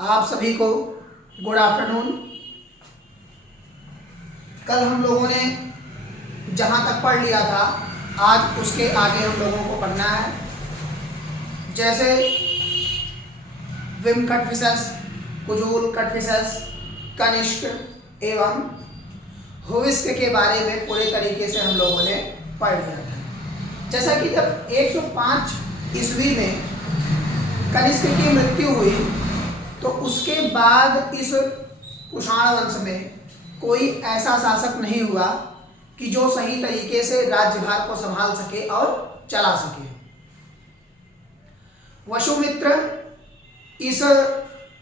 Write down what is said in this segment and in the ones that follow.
आप सभी को गुड आफ्टरनून। कल हम लोगों ने जहाँ तक पढ़ लिया था आज उसके आगे हम लोगों को पढ़ना है। जैसे विम कटफिशस, कुजूल कटफिशस, कनिष्क एवं हुविस्क के बारे में पूरे तरीके से हम लोगों ने पढ़ लिया था। जैसा कि जब 105 ईस्वी में कनिष्क की मृत्यु हुई तो उसके बाद इस कुषाण वंश में कोई ऐसा शासक नहीं हुआ कि जो सही तरीके से राज्यभार को संभाल सके और चला सके। वसुमित्र इस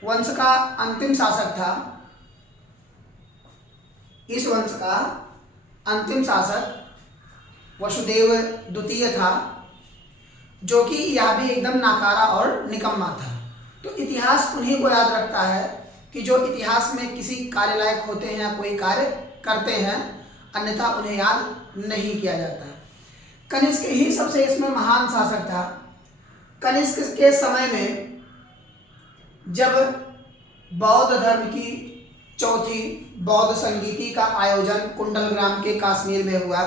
वंश का अंतिम शासक था। इस वंश का अंतिम शासक वसुदेव द्वितीय था, जो कि यह भी एकदम नाकारा और निकम्मा था। तो इतिहास उन्हीं को याद रखता है कि जो इतिहास में किसी कार्य लायक होते हैं या कोई कार्य करते हैं, अन्यथा उन्हें याद नहीं किया जाता। कनिष्क ही सबसे इसमें महान शासक था। कनिष्क के समय में जब बौद्ध धर्म की चौथी बौद्ध संगीति का आयोजन कुंडलग्राम के कश्मीर में हुआ,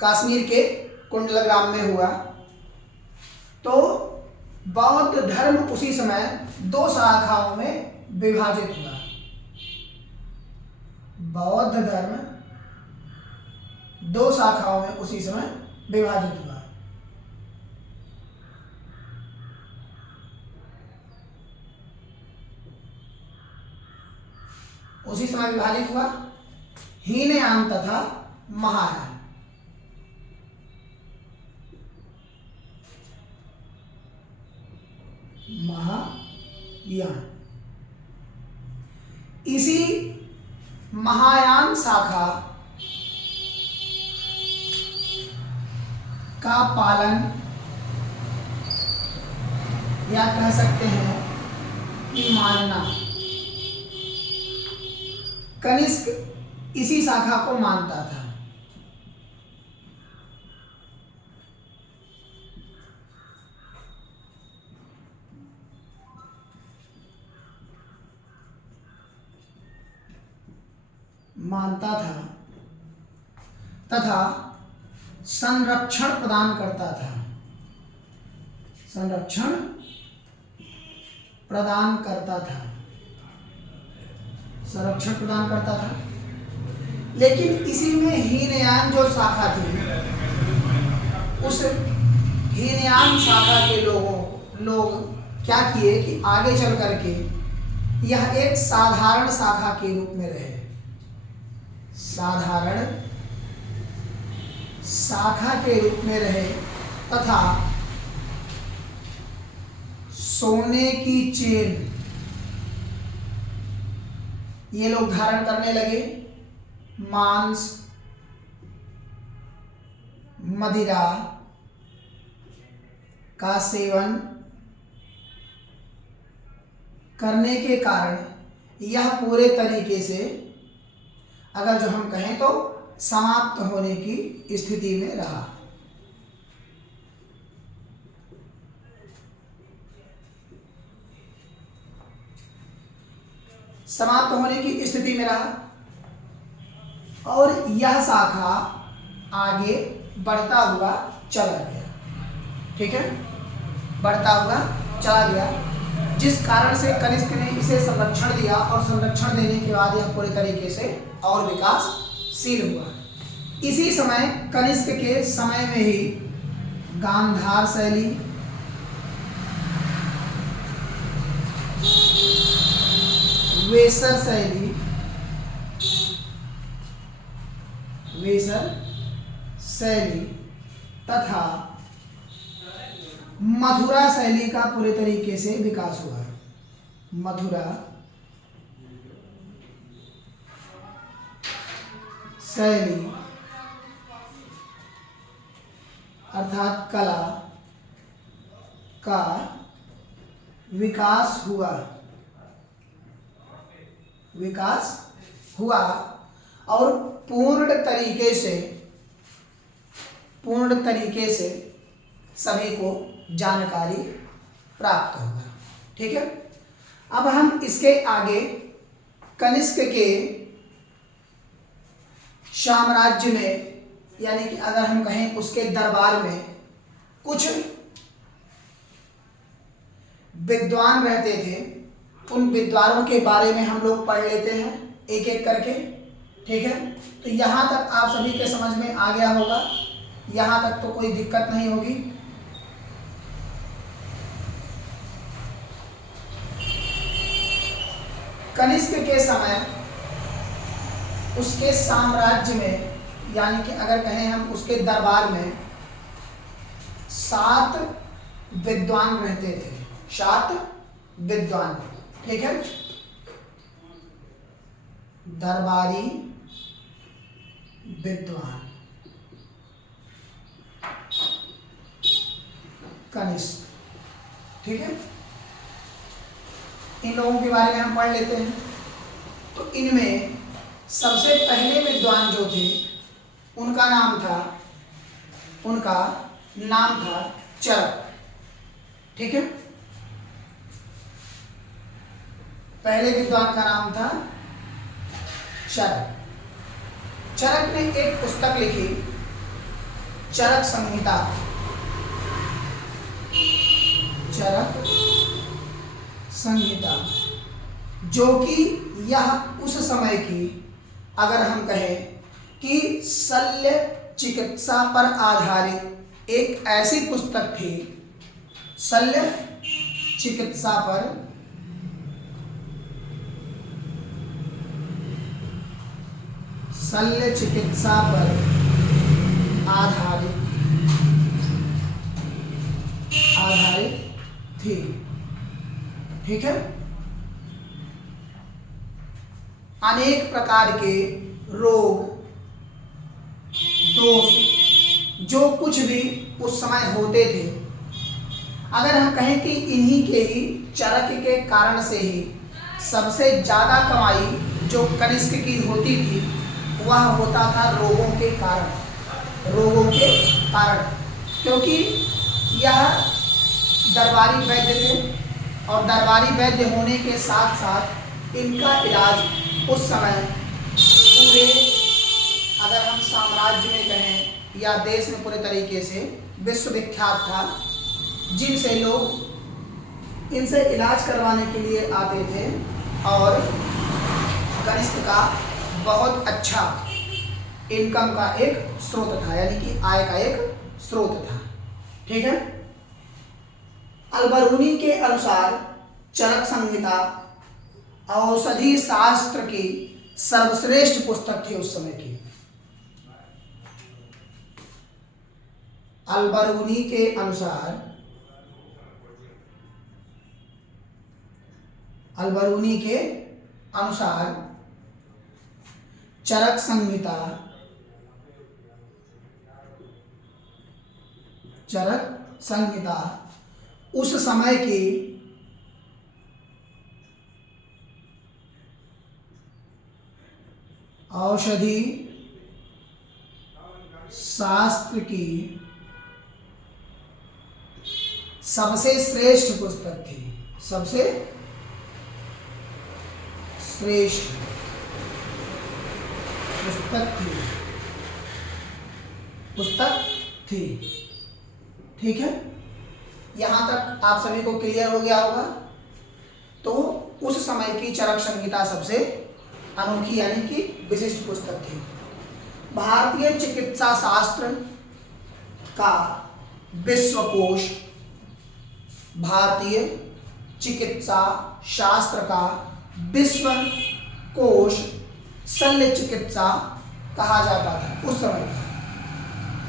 कश्मीर के कुंडलग्राम में हुआ, तो बौद्ध धर्म उसी समय दो शाखाओं में विभाजित हुआ। बौद्ध धर्म दो शाखाओं में उसी समय विभाजित हुआ। उसी समय विभाजित हुआ हीनयान तथा महायान। महायान, इसी महायान शाखा का पालन या कह सकते हैं कि मानना, कनिष्क इसी शाखा को मानता था। तथा संरक्षण प्रदान करता था। संरक्षण प्रदान करता था। संरक्षण प्रदान करता था। लेकिन इसी में हीनयान जो शाखा थी, उस हीनयान शाखा के लोग क्या किए कि आगे चल करके यह एक साधारण शाखा के रूप में रहे। साधारण शाखा के रूप में रहे तथा सोने की चेन ये लोग धारण करने लगे। मांस, मदिरा का सेवन करने के कारण यह पूरे तरीके से, अगर जो हम कहें तो, समाप्त होने की स्थिति में रहा। समाप्त होने की स्थिति में रहा और यह शाखा आगे बढ़ता हुआ चला गया। ठीक है, बढ़ता हुआ चला गया, जिस कारण से कनिष्क ने इसे संरक्षण दिया और संरक्षण देने के बाद यह पूरे तरीके से और विकासशील हुआ। इसी समय कनिष्क के समय में ही गांधार शैली, वेसर शैली, तथा मथुरा शैली का पूरे तरीके से विकास हुआ। मथुरा शैली अर्थात कला का विकास हुआ और पूर्ण तरीके से सभी को जानकारी प्राप्त होगा। ठीक है। अब हम इसके आगे कनिष्क के साम्राज्य में, यानी कि अगर हम कहें उसके दरबार में कुछ विद्वान रहते थे, उन विद्वानों के बारे में हम लोग पढ़ लेते हैं एक एक करके, ठीक है। तो यहाँ तक आप सभी के समझ में आ गया होगा, यहाँ तक तो कोई दिक्कत नहीं होगी। कनिष्क के समय उसके साम्राज्य में, यानी कि अगर कहें हम उसके दरबार में 7 विद्वान रहते थे, 7 विद्वान, ठीक है। दरबारी विद्वान कनिष्क, ठीक है। इन लोगों के बारे में हम पढ़ लेते हैं। तो इनमें सबसे पहले विद्वान जो थे उनका नाम था चरक, ठीक है। पहले विद्वान का नाम था चरक। चरक ने एक पुस्तक लिखी, चरक संहिता। चरक संहिता, जो कि यह उस समय की, अगर हम कहें कि शल्य चिकित्सा पर आधारित एक ऐसी पुस्तक थी, शल्य चिकित्सा पर आधारित थी, ठीक है। अनेक प्रकार के रोग दोष जो कुछ भी उस समय होते थे, अगर हम कहें कि इन्हीं के ही चरक के कारण से ही सबसे ज़्यादा कमाई जो कनिष्क की होती थी वह होता था रोगों के कारण, क्योंकि यह दरबारी वैद्य थे और दरबारी वैद्य होने के साथ साथ इनका इलाज उस समय पूरे, अगर हम साम्राज्य में कहें या देश में पूरे तरीके से विश्वविख्यात था, जिनसे लोग इनसे इलाज करवाने के लिए आते थे और कनिष्क का बहुत अच्छा इनकम का एक स्रोत था, यानी कि आय का एक स्रोत था, ठीक है। अलबरूनी के अनुसार चरक संहिता औषधि शास्त्र की सर्वश्रेष्ठ पुस्तक थी उस समय की। अलबरूनी के अनुसार चरक संहिता उस समय की औषधि शास्त्र की सबसे श्रेष्ठ पुस्तक थी, सबसे श्रेष्ठ पुस्तक थी, ठीक है। यहाँ तक आप सभी को क्लियर हो गया होगा। तो उस समय की चरक संहिता सबसे अनोखी यानी कि विशिष्ट पुस्तक थी। भारतीय चिकित्सा शास्त्र का विश्वकोश, भारतीय चिकित्सा शास्त्र का विश्वकोश शल्य चिकित्सा कहा जाता था उस समय।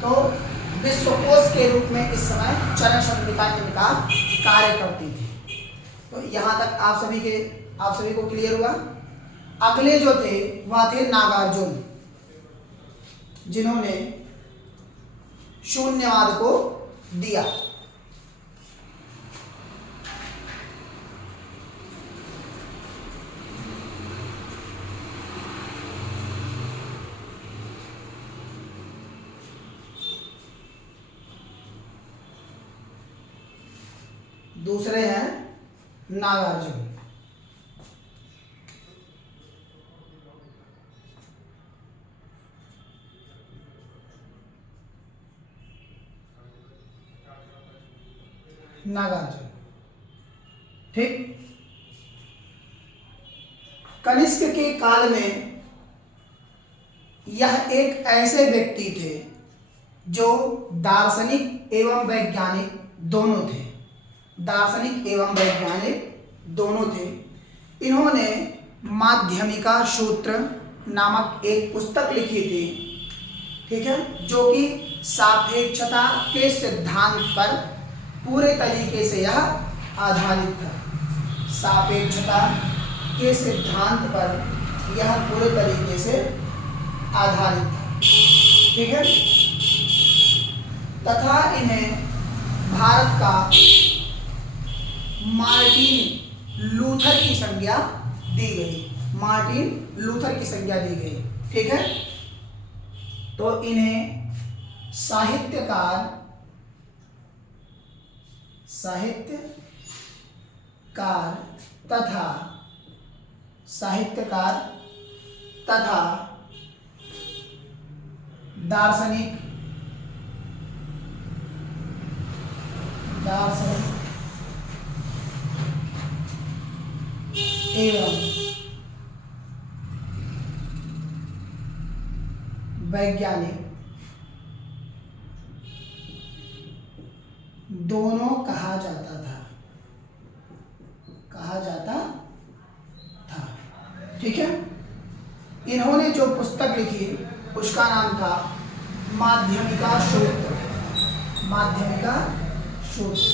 तो विश्वकोश के रूप में इस समय चरक संहिता इनका कार्य करती थी। तो यहाँ तक आप सभी को क्लियर हुआ। अगले जो थे वह थे नागार्जुन, जिन्होंने शून्यवाद को दिया। दूसरे हैं नागार्जुन। नागार्जुन, ठीक। कनिष्क के काल में यह एक ऐसे व्यक्ति थे जो दार्शनिक एवं वैज्ञानिक दोनों थे। दार्शनिक एवं वैज्ञानिक दोनों थे। इन्होंने माध्यमिका सूत्र नामक एक पुस्तक लिखी थी, ठीक है, जो कि सापेक्षता के सिद्धांत पर पूरे तरीके से यह आधारित था। सापेक्षता के सिद्धांत पर यह पूरे तरीके से आधारित था, ठीक है। तथा इन्हें भारत का मार्टिन लूथर की संज्ञा दी गई। मार्टिन लूथर की संज्ञा दी गई, ठीक है। तो इन्हें साहित्यकार तथा दार्शनिक एवं वैज्ञानिक दोनों कहा जाता था, ठीक है। इन्होंने जो पुस्तक लिखी उसका नाम था माध्यमिका सूत्र। माध्यमिका सूत्र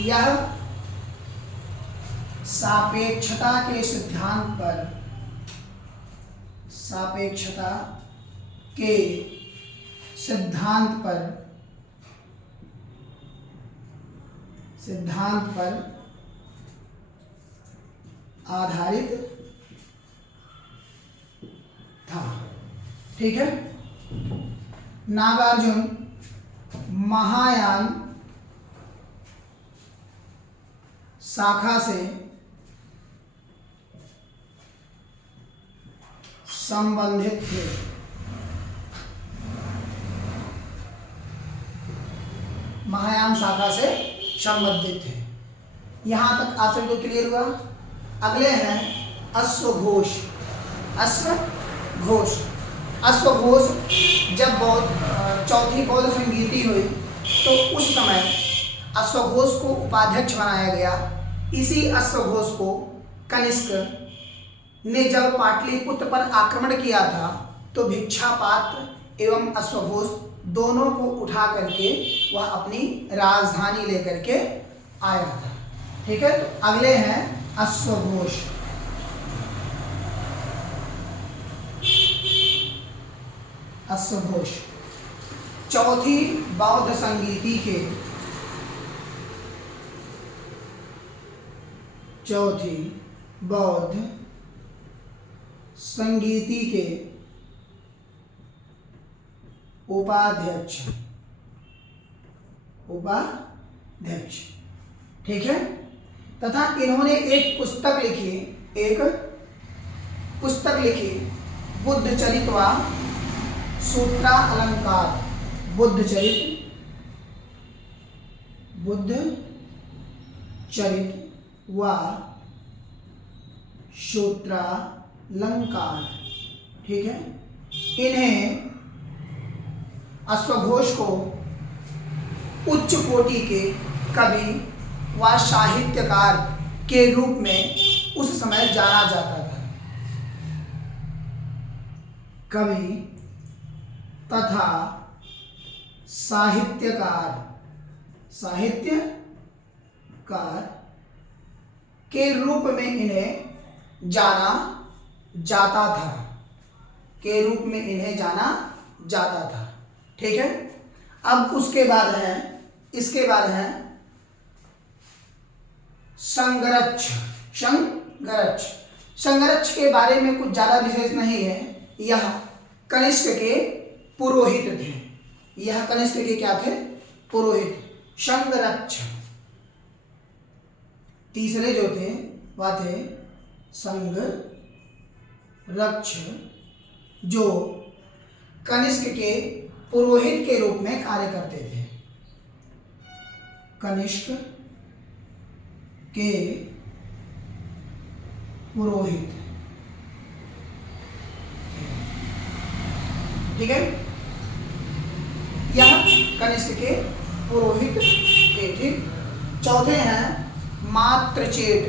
यह सापेक्षता के सिद्धांत पर आधारित था, ठीक है। नागार्जुन महायान शाखा से संबंधित थे। महायान शाखा से संबंधित थे। यहां तक आप सबको क्लियर हुआ। अगले हैं अश्वघोष। अश्वघोष जब चौथी बौद्ध संगीति हुई तो उस समय अश्वघोष को उपाध्यक्ष बनाया गया। इसी अश्वघोष को कनिष्क ने जब पाटलिपुत्र पर आक्रमण किया था तो भिक्षापात्र एवं अश्वघोष दोनों को उठा करके वह अपनी राजधानी लेकर के आया था, ठीक है। तो अगले हैं अश्वघोष। चौथी बौद्ध संगीति के उपाध्यक्ष, ठीक है। तथा इन्होंने एक पुस्तक लिखी बुद्ध चरित व सूत्रा अलंकार। बुद्ध चरित व सूत्रालंकार, ठीक है। इन्हें अश्वघोष को उच्च कोटि के कवि व साहित्यकार के रूप में उस समय जाना जाता था। कवि तथा साहित्यकार के रूप में इन्हें जाना जाता था, ठीक है। अब इसके बाद है संगरक्ष। संगरक्ष के बारे में कुछ ज्यादा विशेष नहीं है। यह कनिष्क के पुरोहित थे। यह कनिष्क के क्या थे? पुरोहित। संगरक्षक, तीसरे जो थे वह थे संगरक्षक, जो कनिष्क के पुरोहित के रूप में कार्य करते थे। कनिष्क के पुरोहित, ठीक है, यह कनिष्क के पुरोहित थे। ठीक। चौथे हैं मात्रचेट।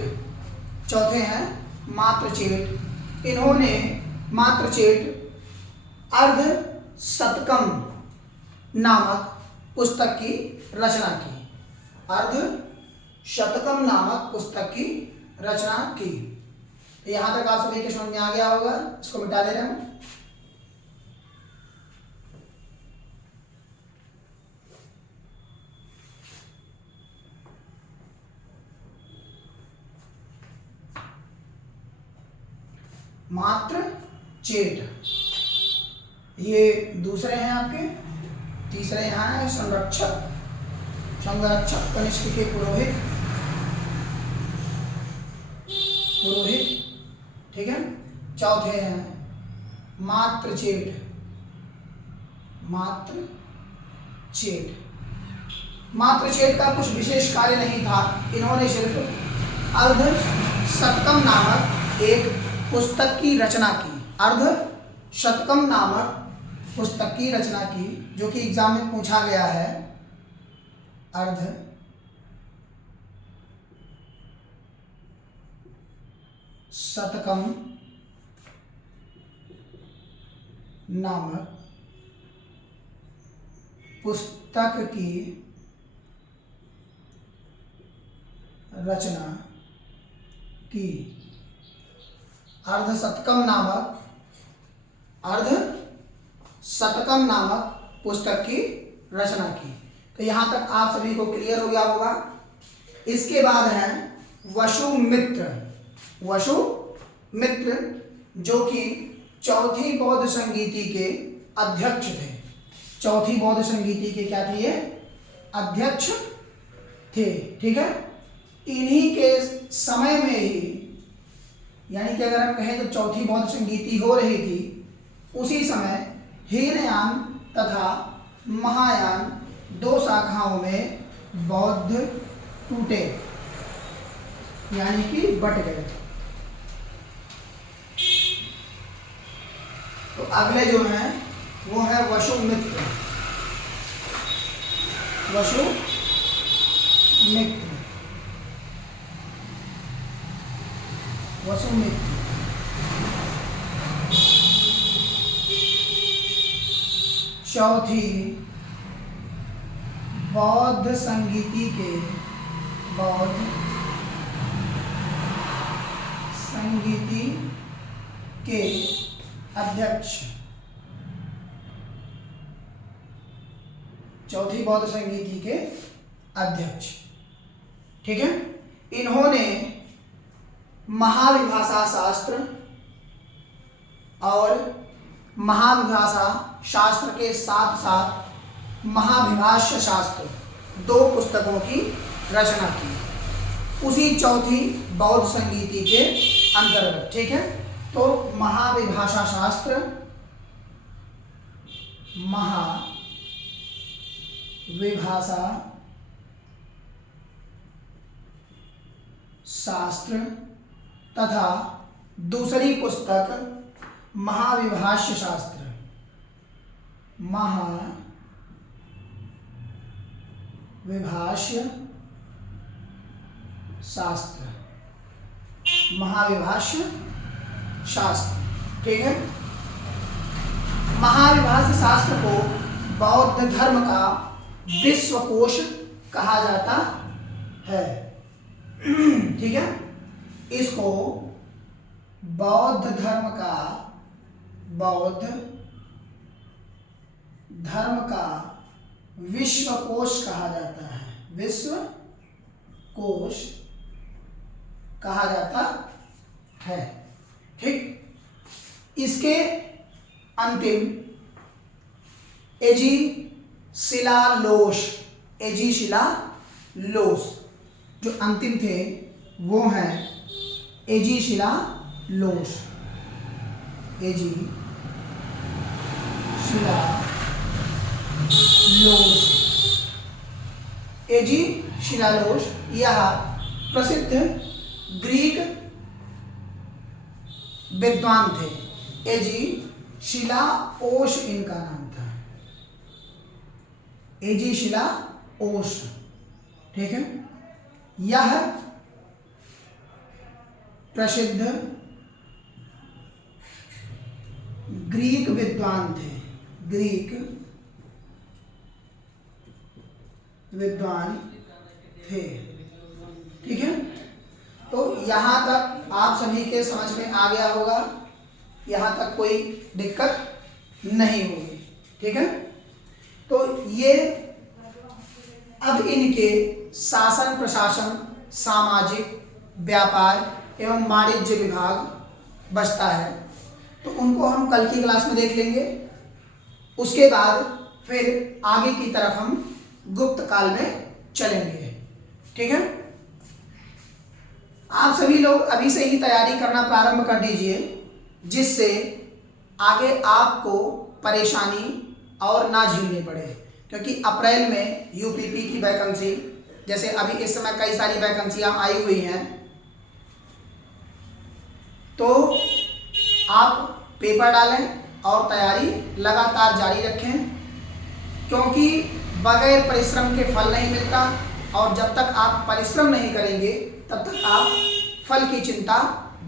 चौथे हैं मात्रचेट। इन्होंने मात्रचेट अर्ध शतकम नामक पुस्तक की रचना की। अर्ध शतकम नामक पुस्तक की रचना की। यहां तक आप सभी के समझ में आ गया होगा। इसको मिटा दे रहे हैं हम। मात्रचेट ये दूसरे हैं आपके। तीसरे यहाँ है संरक्षक, संरक्षक कनिष्क के पुरोहित, पुरोहित, ठीक है। चौथे हैं मात्रचेट, मात्रचेट। मात्रचेट का कुछ विशेष कार्य नहीं था। इन्होंने सिर्फ अर्ध शतकम नामक एक पुस्तक की रचना की। अर्ध शतकम नामक पुस्तक की रचना की, जो कि एग्जाम में पूछा गया है। अर्ध शतकम नामक पुस्तक की रचना की। अर्ध शतकम नामक, अर्ध शतकम नामक पुस्तक की रचना की। तो यहां तक आप सभी को क्लियर हो गया होगा। इसके बाद है वसुमित्र। वसुमित्र जो कि चौथी बौद्ध संगीति के अध्यक्ष थे। चौथी बौद्ध संगीति के क्या थे? ये अध्यक्ष थे। ठीक है। इन्हीं के समय में ही, यानी कि अगर हम कहें तो चौथी बौद्ध संगीति हो रही थी, उसी समय हीनयान तथा महायान दो शाखाओं में बौद्ध टूटे, यानी कि बट गए। तो अगले जो हैं वो है वसुमित्र। वसुमित्र, वसुमित्र चौथी बौद्ध संगीति के, बौद्ध संगीति के अध्यक्ष, चौथी बौद्ध संगीति के अध्यक्ष। ठीक है। इन्होंने महाविभाषा शास्त्र और महाविभाषा शास्त्र के साथ साथ महाविभाष्य शास्त्र, दो पुस्तकों की रचना की उसी चौथी बौद्ध संगीति के अंतर्गत। ठीक है। तो महाविभाषा शास्त्र, महाविभाषा शास्त्र तथा दूसरी पुस्तक महाविभाष्य शास्त्र, महाविभाष्य शास्त्र, महाविभाष्य शास्त्र। ठीक है। महाविभाष्य शास्त्र को बौद्ध धर्म का विश्वकोश कहा जाता है। ठीक है। इसको बौद्ध धर्म का, बौद्ध धर्म का विश्वकोश कहा जाता है। विश्वकोश कहा जाता है। ठीक। इसके अंतिम एजीशिलालोश, एजीशिलालोश जो अंतिम थे वो हैं एजीशिलालोश, एजीशिलालोश। एजीशिलालोश यह प्रसिद्ध ग्रीक विद्वान थे। एजीशिलाओश इनका नाम था, एजीशिलाओश, ठीक है। यह प्रसिद्ध ग्रीक विद्वान थे, ग्रीक विद्वान थे, ठीक है। तो यहाँ तक आप सभी के समझ में आ गया होगा, यहाँ तक कोई दिक्कत नहीं होगी, ठीक है। तो ये अब इनके शासन प्रशासन, सामाजिक, व्यापार एवं वाणिज्य विभाग बचता है, तो उनको हम कल की क्लास में देख लेंगे। उसके बाद फिर आगे की तरफ हम गुप्त काल में चलेंगे, ठीक है। आप सभी लोग अभी से ही तैयारी करना प्रारंभ कर दीजिए, जिससे आगे आपको परेशानी और ना झेलनी पड़े, क्योंकि अप्रैल में यूपीपी की वैकेंसी, जैसे अभी इस समय कई सारी वैकेंसियां आई हुई हैं, तो आप पेपर डालें और तैयारी लगातार जारी रखें, क्योंकि बगैर परिश्रम के फल नहीं मिलता, और जब तक आप परिश्रम नहीं करेंगे तब तक आप फल की चिंता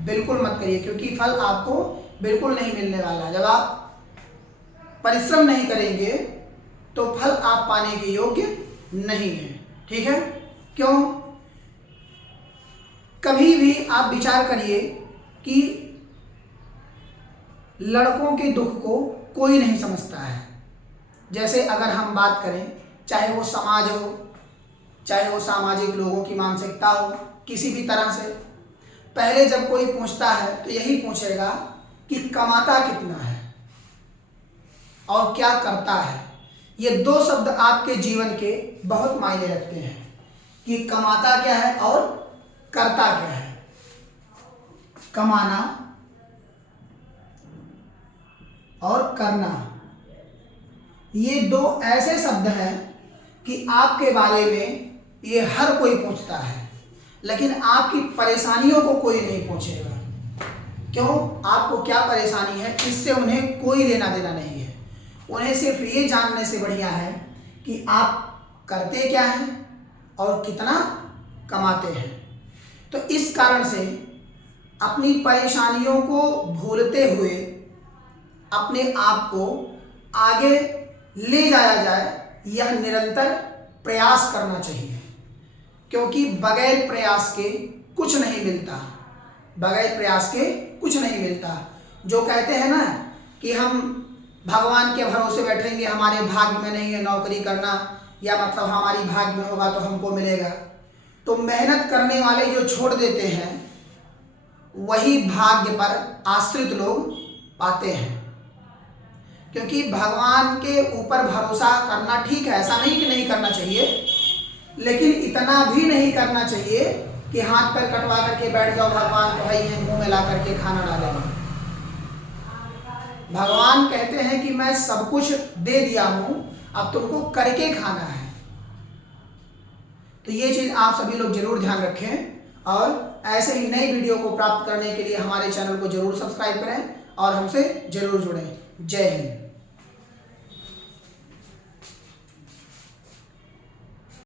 बिल्कुल मत करिए, क्योंकि फल आपको बिल्कुल नहीं मिलने वाला है। जब आप परिश्रम नहीं करेंगे तो फल आप पाने के योग्य नहीं है, ठीक है। क्यों? कभी भी आप विचार करिए कि लड़कों के दुख को कोई नहीं समझता है। जैसे अगर हम बात करें, चाहे वो समाज हो, चाहे वो सामाजिक लोगों की मानसिकता हो, किसी भी तरह से, पहले जब कोई पूछता है तो यही पूछेगा कि कमाता कितना है और क्या करता है। ये दो शब्द आपके जीवन के बहुत मायने रखते हैं कि कमाता क्या है और करता क्या है। कमाना और करना, ये दो ऐसे शब्द हैं कि आपके बारे में ये हर कोई पूछता है, लेकिन आपकी परेशानियों को कोई नहीं पूछेगा। क्यों? आपको क्या परेशानी है इससे उन्हें कोई लेना देना नहीं है। उन्हें सिर्फ ये जानने से बढ़िया है कि आप करते क्या हैं और कितना कमाते हैं। तो इस कारण से अपनी परेशानियों को भूलते हुए अपने आप को आगे ले जाया जाए, यह निरंतर प्रयास करना चाहिए, क्योंकि बगैर प्रयास के कुछ नहीं मिलता, बगैर प्रयास के कुछ नहीं मिलता। जो कहते हैं ना कि हम भगवान के भरोसे बैठेंगे, हमारे भाग्य में नहीं है नौकरी करना, या मतलब हमारी भाग्य में होगा तो हमको मिलेगा, तो मेहनत करने वाले जो छोड़ देते हैं वही भाग्य पर आश्रित लोग पाते हैं। क्योंकि भगवान के ऊपर भरोसा करना ठीक है, ऐसा नहीं कि नहीं करना चाहिए, लेकिन इतना भी नहीं करना चाहिए कि हाथ पैर कटवा करके बैठ जाओ, भगवान तो भाई है मुंह में ला करके खाना डालेंगे। भगवान कहते हैं कि मैं सब कुछ दे दिया हूं, अब तुमको करके खाना है। तो ये चीज आप सभी लोग जरूर ध्यान रखें, और ऐसे ही नई वीडियो को प्राप्त करने के लिए हमारे चैनल को जरूर सब्सक्राइब करें और हमसे जरूर जुड़ें। जय हिंद।